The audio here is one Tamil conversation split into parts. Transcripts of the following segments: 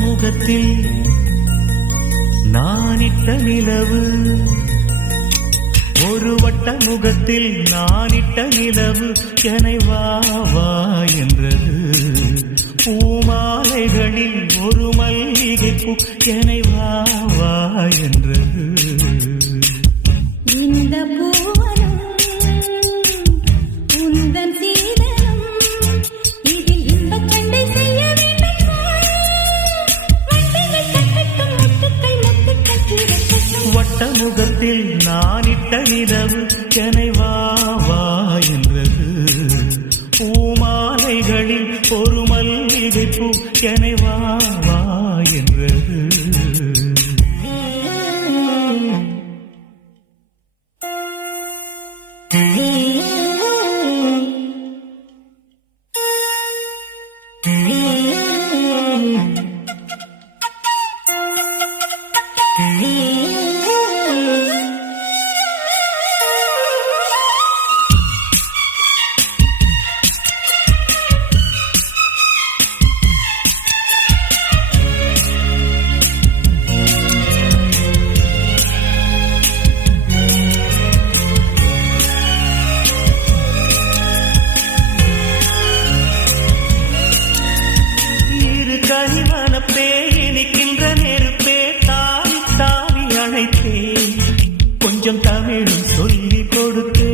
முகத்தில் நானிட்ட நிலவு, ஒரு வட்ட முகத்தில் நானிட்ட நிலவு என்னை வா வா என்றது. பூமாலைகளில் ஒரு மல்லிகை பூ என்னை வா வா என்றது. இந்த பூவனம் உந்தன் சீதனம், இதில் இன்பக் கண்டை செய்ய வேண்டும். வட்ட முகத்தில் நானிட்ட நிலவு என்னை வா வா என்றது. பூமாலைகளில் ஒரு மல்லிகை பூ என்னை வா வா என்றது. கனிவனப்பே இனிக்கின்ற நெருப்பே தாவி தாவி அழைத்தே, கொஞ்சம் தமிழும் சொல்லி கொடுத்தே.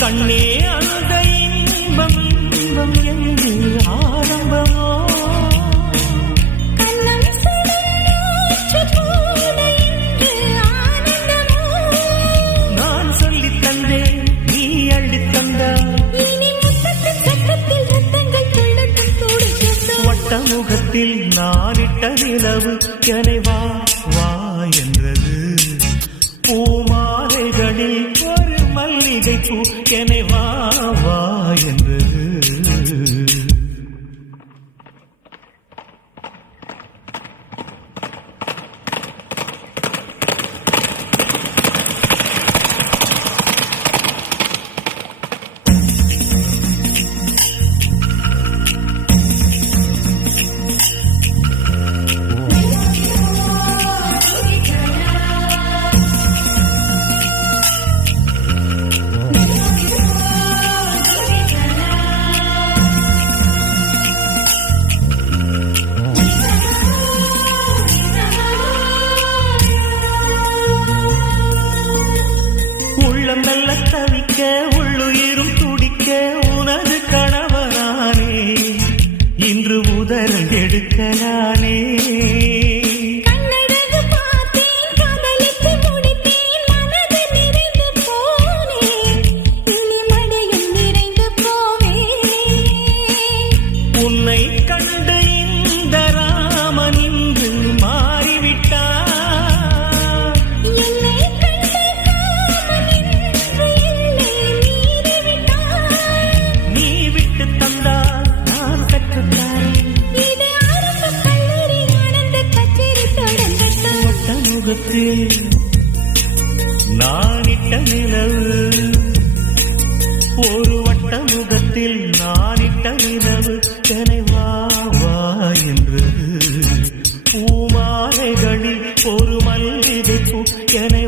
கண்ணே அந்த இன்பம் இன்பம் என்று ஆரம்பமோ, முகத்தில் நானிட்ட நிலவு என்னை வா வா என்றது. பூமாலைகளில் ஒரு மல்லிகை பூ என்னை வா வா என்றது. நல்ல தவிக்க உள்ளுயிரும் துடிக்க உனது கணவனானே, இன்று உதறல் எடுக்கலானே. உன்னை கண்டு இந்த ராமன் இன்று மாறிவிட்டார். முகத்தில் நானிட்ட நிலவு, ஒரு வட்ட முகத்தில் நானிட்ட நிலவு என்னை வா வா என்றது. பூமாலைகளில் ஒரு மல்லிகை பூ என்னை